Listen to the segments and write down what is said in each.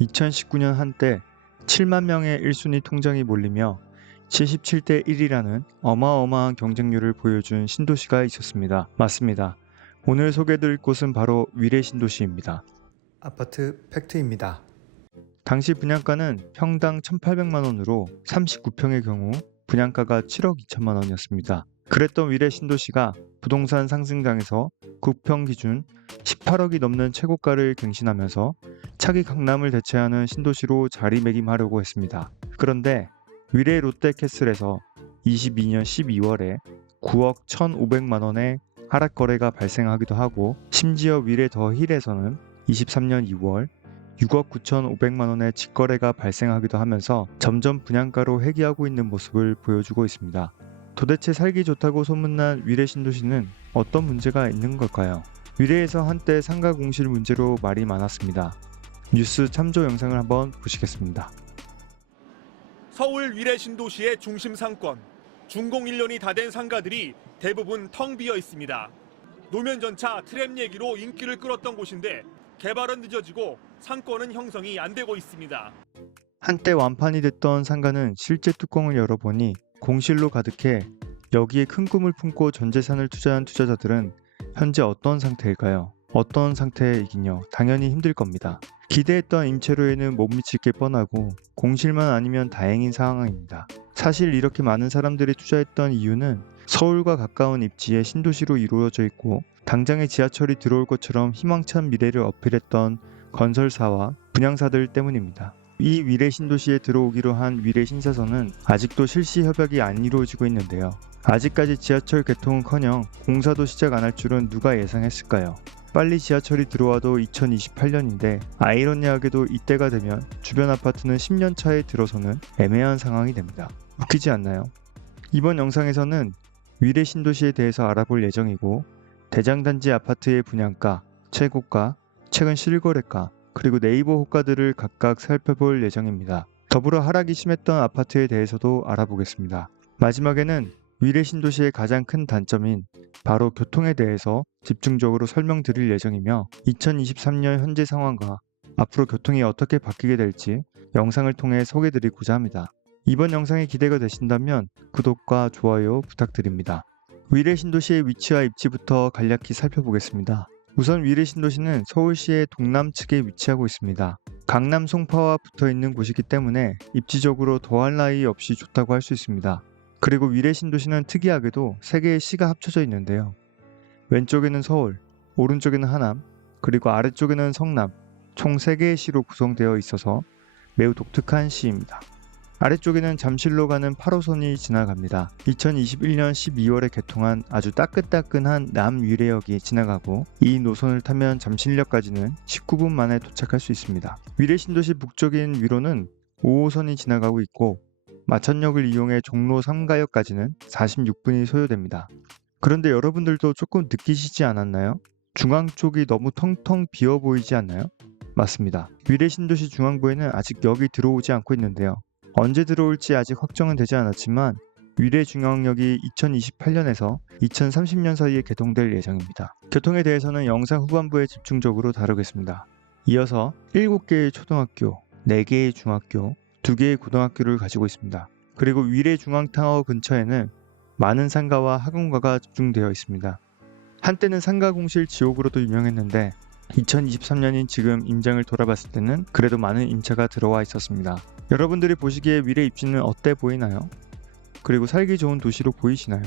2019년 한때 7만 명의 1순위 통장이 몰리며 77대 1이라는 어마어마한 경쟁률을 보여준 신도시가 있었습니다. 맞습니다. 오늘 소개해드릴 곳은 바로 위례 신도시입니다. 아파트 팩트입니다. 당시 분양가는 평당 1,800만 원으로 39평의 경우 분양가가 7억 2천만 원이었습니다. 그랬던 위례 신도시가 부동산 상승장에서 국평 기준 18억이 넘는 최고가를 갱신하면서 차기 강남을 대체하는 신도시로 자리매김하려고 했습니다. 그런데 위례 롯데캐슬에서 22년 12월에 9억 1,500만 원의 하락 거래가 발생하기도 하고, 심지어 위례 더 힐에서는 23년 2월 6억 9,500만 원의 직거래가 발생하기도 하면서 점점 분양가로 회귀하고 있는 모습을 보여주고 있습니다. 도대체 살기 좋다고 소문난 위례 신도시는 어떤 문제가 있는 걸까요? 위례에서 한때 상가 공실 문제로 말이 많았습니다. 뉴스 참조 영상을 한번 보시겠습니다. 서울 위례 신도시의 중심 상권, 준공 1년이 다 된 상가들이 대부분 텅 비어 있습니다. 노면 전차 트램 얘기로 인기를 끌었던 곳인데 개발은 늦어지고 상권은 형성이 안 되고 있습니다. 한때 완판이 됐던 상가는 실제 뚜껑을 열어보니 공실로 가득해 여기에 큰 꿈을 품고 전 재산을 투자한 투자자들은 현재 어떤 상태일까요? 어떤 상태이긴요. 당연히 힘들 겁니다. 기대했던 임체료에는 못 미칠 게 뻔하고 공실만 아니면 다행인 상황입니다. 사실 이렇게 많은 사람들이 투자했던 이유는 서울과 가까운 입지의 신도시로 이루어져 있고 당장에 지하철이 들어올 것처럼 희망찬 미래를 어필했던 건설사와 분양사들 때문입니다. 이 위례 신도시에 들어오기로 한 위례 신사선은 아직도 실시 협약이 안 이루어지고 있는데요. 아직까지 지하철 개통은커녕 공사도 시작 안 할 줄은 누가 예상했을까요? 빨리 지하철이 들어와도 2028년인데 아이러니하게도 이때가 되면 주변 아파트는 10년 차에 들어서는 애매한 상황이 됩니다. 웃기지 않나요? 이번 영상에서는 위례 신도시에 대해서 알아볼 예정이고, 대장단지 아파트의 분양가, 최고가, 최근 실거래가, 그리고 네이버 호가들을 각각 살펴볼 예정입니다. 더불어 하락이 심했던 아파트에 대해서도 알아보겠습니다. 마지막에는 위례 신도시의 가장 큰 단점인 바로 교통에 대해서 집중적으로 설명드릴 예정이며, 2023년 현재 상황과 앞으로 교통이 어떻게 바뀌게 될지 영상을 통해 소개드리고자 합니다. 이번 영상이 기대가 되신다면 구독과 좋아요 부탁드립니다. 위례 신도시의 위치와 입지부터 간략히 살펴보겠습니다. 우선 위례 신도시는 서울시의 동남측에 위치하고 있습니다. 강남 송파와 붙어있는 곳이기 때문에 입지적으로 더할 나위 없이 좋다고 할 수 있습니다. 그리고 위례 신도시는 특이하게도 3개의 시가 합쳐져 있는데요. 왼쪽에는 서울, 오른쪽에는 하남, 그리고 아래쪽에는 성남, 총 3개의 시로 구성되어 있어서 매우 독특한 시입니다. 아래쪽에는 잠실로 가는 8호선이 지나갑니다. 2021년 12월에 개통한 아주 따끈따끈한 남위례역이 지나가고, 이 노선을 타면 잠실역까지는 19분 만에 도착할 수 있습니다. 위례 신도시 북쪽인 위로는 5호선이 지나가고 있고, 마천역을 이용해 종로 3가역까지는 46분이 소요됩니다. 그런데 여러분들도 조금 느끼시지 않았나요? 중앙 쪽이 너무 텅텅 비어 보이지 않나요? 맞습니다. 위례 신도시 중앙부에는 아직 역이 들어오지 않고 있는데요. 언제 들어올지 아직 확정은 되지 않았지만 위례 중앙역이 2028년에서 2030년 사이에 개통될 예정입니다. 교통에 대해서는 영상 후반부에 집중적으로 다루겠습니다. 이어서 7개의 초등학교, 4개의 중학교, 2개의 고등학교를 가지고 있습니다. 그리고 위례 중앙타워 근처에는 많은 상가와 학원가가 집중되어 있습니다. 한때는 상가 공실 지옥으로도 유명했는데 2023년인 지금 임장을 돌아봤을 때는 그래도 많은 임차가 들어와 있었습니다. 여러분들이 보시기에 위례 입지는 어때 보이나요? 그리고 살기 좋은 도시로 보이시나요?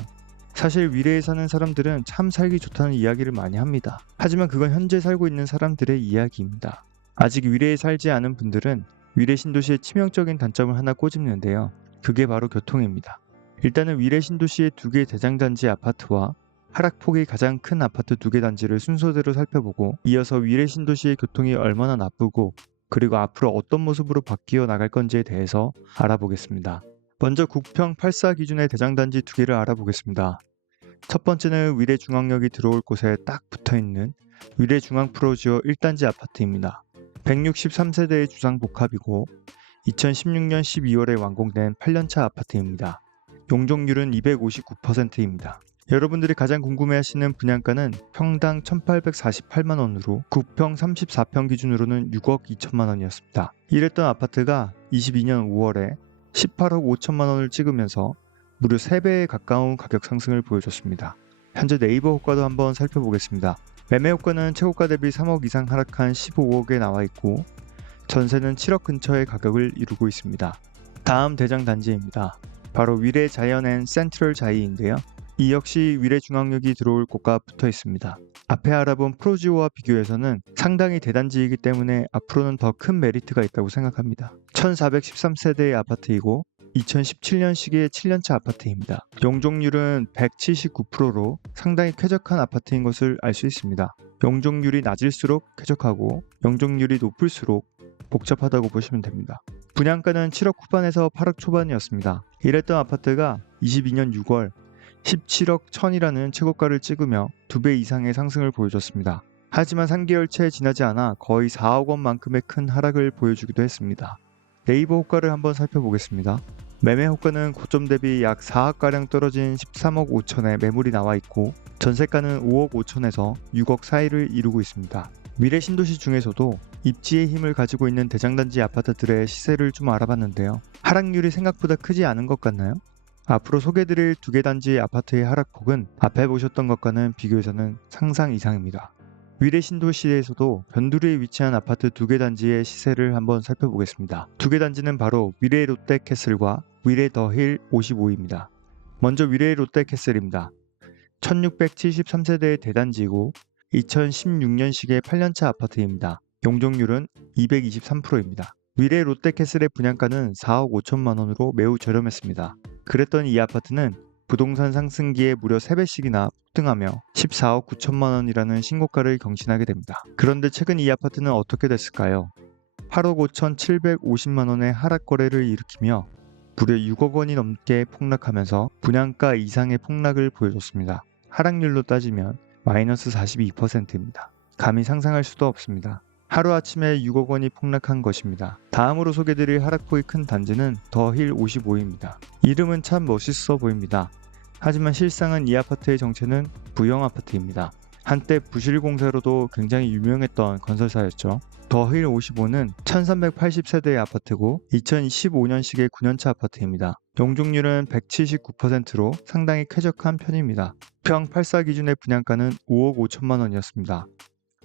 사실 위례에 사는 사람들은 참 살기 좋다는 이야기를 많이 합니다. 하지만 그건 현재 살고 있는 사람들의 이야기입니다. 아직 위례에 살지 않은 분들은 위례 신도시의 치명적인 단점을 하나 꼬집는데요. 그게 바로 교통입니다. 일단은 위례 신도시의 2개의 대장단지 아파트와 하락폭이 가장 큰 아파트 2개 단지를 순서대로 살펴보고, 이어서 위례 신도시의 교통이 얼마나 나쁘고 그리고 앞으로 어떤 모습으로 바뀌어 나갈 건지에 대해서 알아보겠습니다. 먼저 국평 84 기준의 대장단지 2개를 알아보겠습니다. 첫 번째는 위례 중앙역이 들어올 곳에 딱 붙어있는 위례 중앙 프로지오 1단지 아파트입니다. 163세대의 주상복합이고 2016년 12월에 완공된 8년차 아파트입니다. 용적률은 259%입니다. 여러분들이 가장 궁금해하시는 분양가는 평당 1,848만 원으로 9평 34평 기준으로는 6억 2천만 원이었습니다. 이랬던 아파트가 22년 5월에 18억 5천만 원을 찍으면서 무려 3배에 가까운 가격 상승을 보여줬습니다. 현재 네이버 호가도 한번 살펴보겠습니다. 매매 호가는 최고가 대비 3억 이상 하락한 15억에 나와 있고 전세는 7억 근처의 가격을 이루고 있습니다. 다음 대장 단지입니다. 바로 위례 자이언 & 센트럴 자이인데요. 이 역시 위례 중앙역이 들어올 곳과 붙어 있습니다. 앞에 알아본 프로지오와 비교해서는 상당히 대단지이기 때문에 앞으로는 더 큰 메리트가 있다고 생각합니다. 1413세대의 아파트이고 2017년식의 7년차 아파트입니다. 용적률은 179%로 상당히 쾌적한 아파트인 것을 알 수 있습니다. 용적률이 낮을수록 쾌적하고 용적률이 높을수록 복잡하다고 보시면 됩니다. 분양가는 7억 후반에서 8억 초반이었습니다. 이랬던 아파트가 22년 6월 17억 1000이라는 최고가를 찍으며 2배 이상의 상승을 보여줬습니다. 하지만 3개월 채 지나지 않아 거의 4억 원만큼의 큰 하락을 보여주기도 했습니다. 네이버 호가를 한번 살펴보겠습니다. 매매 호가는 고점 대비 약 4억가량 떨어진 13억 5천에 매물이 나와 있고 전세가는 5억 5천에서 6억 사이를 이루고 있습니다. 미래 신도시 중에서도 입지의 힘을 가지고 있는 대장단지 아파트들의 시세를 좀 알아봤는데요. 하락률이 생각보다 크지 않은 것 같나요? 앞으로 소개드릴 2개 단지 아파트의 하락폭은 앞에 보셨던 것과는 비교해서는 상상 이상입니다. 위례 신도시에서도 변두리에 위치한 아파트 2개 단지의 시세를 한번 살펴보겠습니다. 2개 단지는 바로 위례 롯데캐슬과 위례 더힐 55입니다. 먼저 위례 롯데캐슬입니다. 1673세대의 대단지이고 2016년식의 8년차 아파트입니다. 용적률은 223%입니다. 위례 롯데캐슬의 분양가는 4억 5천만 원으로 매우 저렴했습니다. 그랬던 이 아파트는 부동산 상승기에 무려 3배씩이나 폭등하며 14억 9천만 원이라는 신고가를 경신하게 됩니다. 그런데 최근 이 아파트는 어떻게 됐을까요? 8억 5천 750만 원의 하락 거래를 일으키며 무려 6억 원이 넘게 폭락하면서 분양가 이상의 폭락을 보여줬습니다. 하락률로 따지면 마이너스 42%입니다. 감히 상상할 수도 없습니다. 하루아침에 6억 원이 폭락한 것입니다. 다음으로 소개드릴 하락폭이 큰 단지는 더힐 55입니다. 이름은 참 멋있어 보입니다. 하지만 실상은 이 아파트의 정체는 부영 아파트입니다. 한때 부실공사로도 굉장히 유명했던 건설사였죠. 더힐 55는 1380세대의 아파트고 2015년식의 9년차 아파트입니다. 용적률은 179%로 상당히 쾌적한 편입니다. 평 84 기준의 분양가는 5억 5천만 원이었습니다.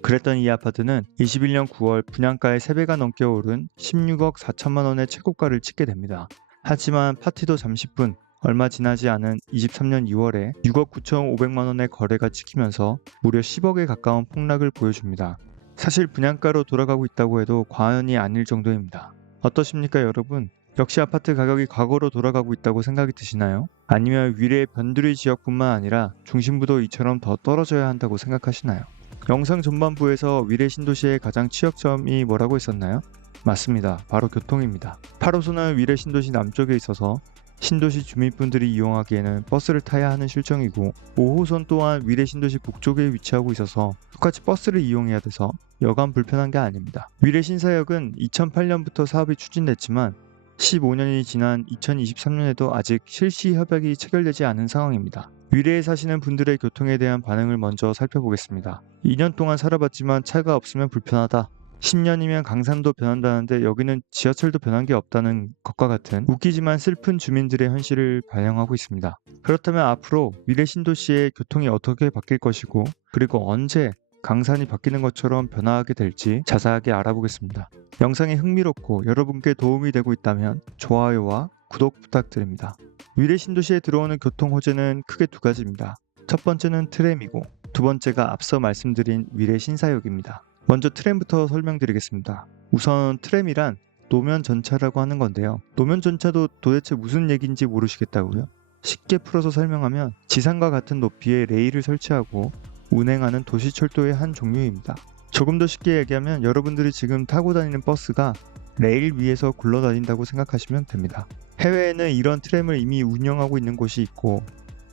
그랬던 이 아파트는 21년 9월 분양가의 3배가 넘게 오른 16억 4천만 원의 최고가를 찍게 됩니다. 하지만 파티도 잠시뿐 얼마 지나지 않은 23년 2월에 6억 9,500만 원의 거래가 찍히면서 무려 10억에 가까운 폭락을 보여줍니다. 사실 분양가로 돌아가고 있다고 해도 과언이 아닐 정도입니다. 어떠십니까 여러분? 역시 아파트 가격이 과거로 돌아가고 있다고 생각이 드시나요? 아니면 위례 변두리 지역뿐만 아니라 중심부도 이처럼 더 떨어져야 한다고 생각하시나요? 영상 전반부에서 위례 신도시의 가장 취약점이 뭐라고 했었나요? 맞습니다. 바로 교통입니다. 8호선은 위례 신도시 남쪽에 있어서 신도시 주민분들이 이용하기에는 버스를 타야 하는 실정이고 5호선 또한 위례 신도시 북쪽에 위치하고 있어서 똑같이 버스를 이용해야 돼서 여간 불편한 게 아닙니다. 위례 신사역은 2008년부터 사업이 추진됐지만 15년이 지난 2023년에도 아직 실시 협약이 체결되지 않은 상황입니다. 위례에 사시는 분들의 교통에 대한 반응을 먼저 살펴보겠습니다. 2년 동안 살아봤지만 차가 없으면 불편하다. 10년이면 강산도 변한다는데 여기는 지하철도 변한 게 없다는 것과 같은 웃기지만 슬픈 주민들의 현실을 반영하고 있습니다. 그렇다면 앞으로 위례 신도시의 교통이 어떻게 바뀔 것이고 그리고 언제 강산이 바뀌는 것처럼 변화하게 될지 자세하게 알아보겠습니다. 영상이 흥미롭고 여러분께 도움이 되고 있다면 좋아요와 구독 부탁드립니다. 위례 신도시에 들어오는 교통 호재는 크게 2가지입니다. 첫 번째는 트램이고 두 번째가 앞서 말씀드린 위례 신사역입니다. 먼저 트램부터 설명드리겠습니다. 우선 트램이란 노면 전차라고 하는 건데요. 노면 전차도 도대체 무슨 얘기인지 모르시겠다고요? 쉽게 풀어서 설명하면 지상과 같은 높이의 레일을 설치하고 운행하는 도시철도의 한 종류입니다. 조금 더 쉽게 얘기하면 여러분들이 지금 타고 다니는 버스가 레일 위에서 굴러다닌다고 생각하시면 됩니다. 해외에는 이런 트램을 이미 운영하고 있는 곳이 있고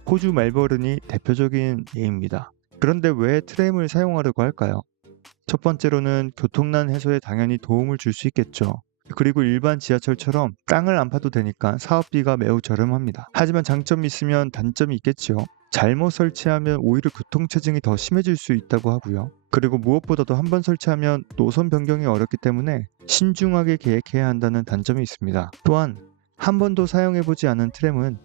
호주 멜버른이 대표적인 예입니다. 그런데 왜 트램을 사용하려고 할까요? 첫 번째로는 교통난 해소에 당연히 도움을 줄 수 있겠죠. 그리고 일반 지하철처럼 땅을 안 파도 되니까 사업비가 매우 저렴합니다. 하지만 장점이 있으면 단점이 있겠지요. 잘못 설치하면 오히려 교통체증이 더 심해질 수 있다고 하고요. 그리고 무엇보다도 한 번 설치하면 노선 변경이 어렵기 때문에 신중하게 계획해야 한다는 단점이 있습니다. 또한 한 번도 사용해보지 않은 트램은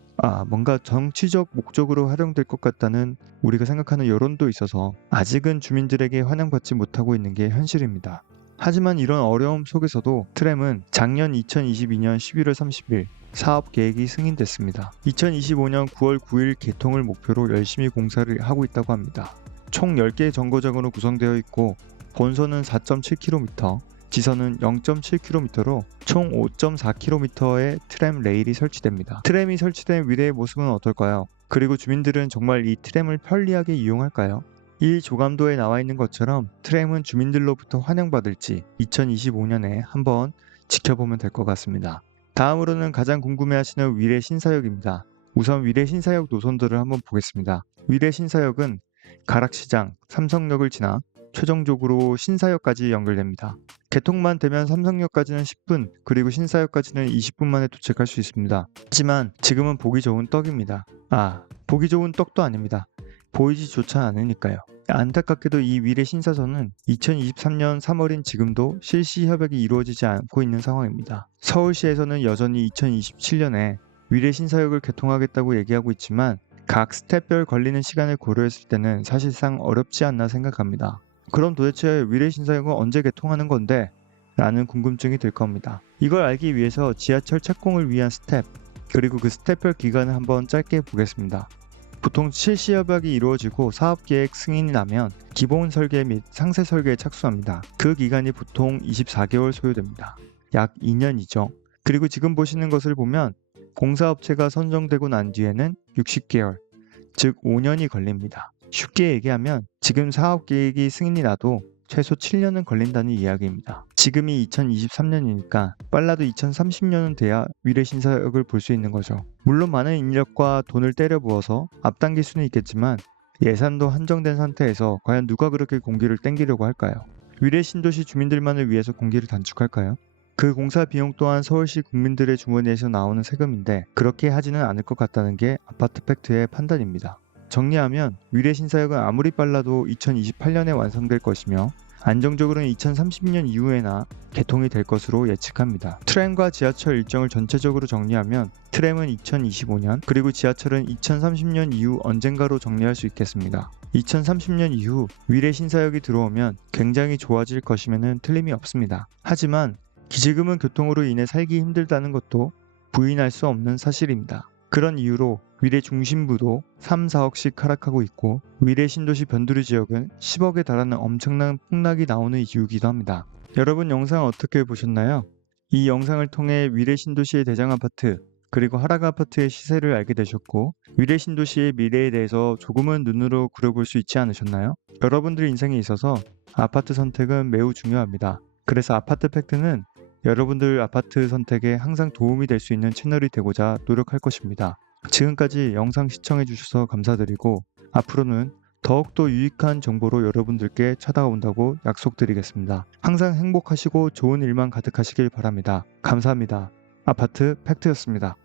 뭔가 정치적 목적으로 활용될 것 같다는 우리가 생각하는 여론도 있어서 아직은 주민들에게 환영받지 못하고 있는 게 현실입니다. 하지만 이런 어려움 속에서도 트램은 작년 2022년 11월 30일 사업 계획이 승인됐습니다. 2025년 9월 9일 개통을 목표로 열심히 공사를 하고 있다고 합니다. 총 10개의 정거장으로 구성되어 있고 본선은 4.7km, 지선은 0.7km로 총 5.4km의 트램 레일이 설치됩니다. 트램이 설치된 미래의 모습은 어떨까요? 그리고 주민들은 정말 이 트램을 편리하게 이용할까요? 이 조감도에 나와 있는 것처럼 트램은 주민들로부터 환영받을지 2025년에 한번 지켜보면 될 것 같습니다. 다음으로는 가장 궁금해하시는 위례 신사역입니다. 우선 위례 신사역 노선들을 한번 보겠습니다. 위례 신사역은 가락시장, 삼성역을 지나 최종적으로 신사역까지 연결됩니다. 개통만 되면 삼성역까지는 10분, 그리고 신사역까지는 20분 만에 도착할 수 있습니다. 하지만 지금은 보기 좋은 떡입니다. 보기 좋은 떡도 아닙니다. 보이지조차 않으니까요. 안타깝게도 이 위례 신사선은 2023년 3월인 지금도 실시 협약이 이루어지지 않고 있는 상황입니다. 서울시에서는 여전히 2027년에 위례 신사역을 개통하겠다고 얘기하고 있지만 각 스텝별 걸리는 시간을 고려했을 때는 사실상 어렵지 않나 생각합니다. 그럼 도대체 위례 신사역은 언제 개통하는 건데? 라는 궁금증이 들 겁니다. 이걸 알기 위해서 지하철 착공을 위한 스텝, 그리고 그 스텝별 기간을 한번 짧게 보겠습니다. 보통 실시 협약이 이루어지고 사업계획 승인이 나면 기본 설계 및 상세 설계에 착수합니다. 그 기간이 보통 24개월 소요됩니다. 약 2년이죠. 그리고 지금 보시는 것을 보면 공사업체가 선정되고 난 뒤에는 60개월, 즉 5년이 걸립니다. 쉽게 얘기하면 지금 사업계획이 승인이 나도 최소 7년은 걸린다는 이야기입니다. 지금이 2023년이니까 빨라도 2030년은 돼야 위례 신사역을 볼 수 있는 거죠. 물론 많은 인력과 돈을 때려 부어서 앞당길 수는 있겠지만 예산도 한정된 상태에서 과연 누가 그렇게 공기를 땡기려고 할까요? 위례 신도시 주민들만을 위해서 공기를 단축할까요? 그 공사 비용 또한 서울시 국민들의 주머니에서 나오는 세금인데 그렇게 하지는 않을 것 같다는 게 아파트 팩트의 판단입니다. 정리하면 위례 신사역은 아무리 빨라도 2028년에 완성될 것이며 안정적으로는 2030년 이후에나 개통이 될 것으로 예측합니다. 트램과 지하철 일정을 전체적으로 정리하면 트램은 2025년 그리고 지하철은 2030년 이후 언젠가로 정리할 수 있겠습니다. 2030년 이후 위례 신사역이 들어오면 굉장히 좋아질 것이면은 틀림이 없습니다. 하지만 기지금은 교통으로 인해 살기 힘들다는 것도 부인할 수 없는 사실입니다. 그런 이유로 위례 중심부도 3, 4억씩 하락하고 있고 위례 신도시 변두리 지역은 10억에 달하는 엄청난 폭락이 나오는 이유이기도 합니다. 여러분 영상 어떻게 보셨나요? 이 영상을 통해 위례 신도시의 대장 아파트 그리고 하락 아파트의 시세를 알게 되셨고 위례 신도시의 미래에 대해서 조금은 눈으로 그려볼 수 있지 않으셨나요? 여러분들 인생에 있어서 아파트 선택은 매우 중요합니다. 그래서 아파트 팩트는 여러분들 아파트 선택에 항상 도움이 될 수 있는 채널이 되고자 노력할 것입니다. 지금까지 영상 시청해주셔서 감사드리고 앞으로는 더욱더 유익한 정보로 여러분들께 찾아온다고 약속드리겠습니다. 항상 행복하시고 좋은 일만 가득하시길 바랍니다. 감사합니다. 아파트 팩트였습니다.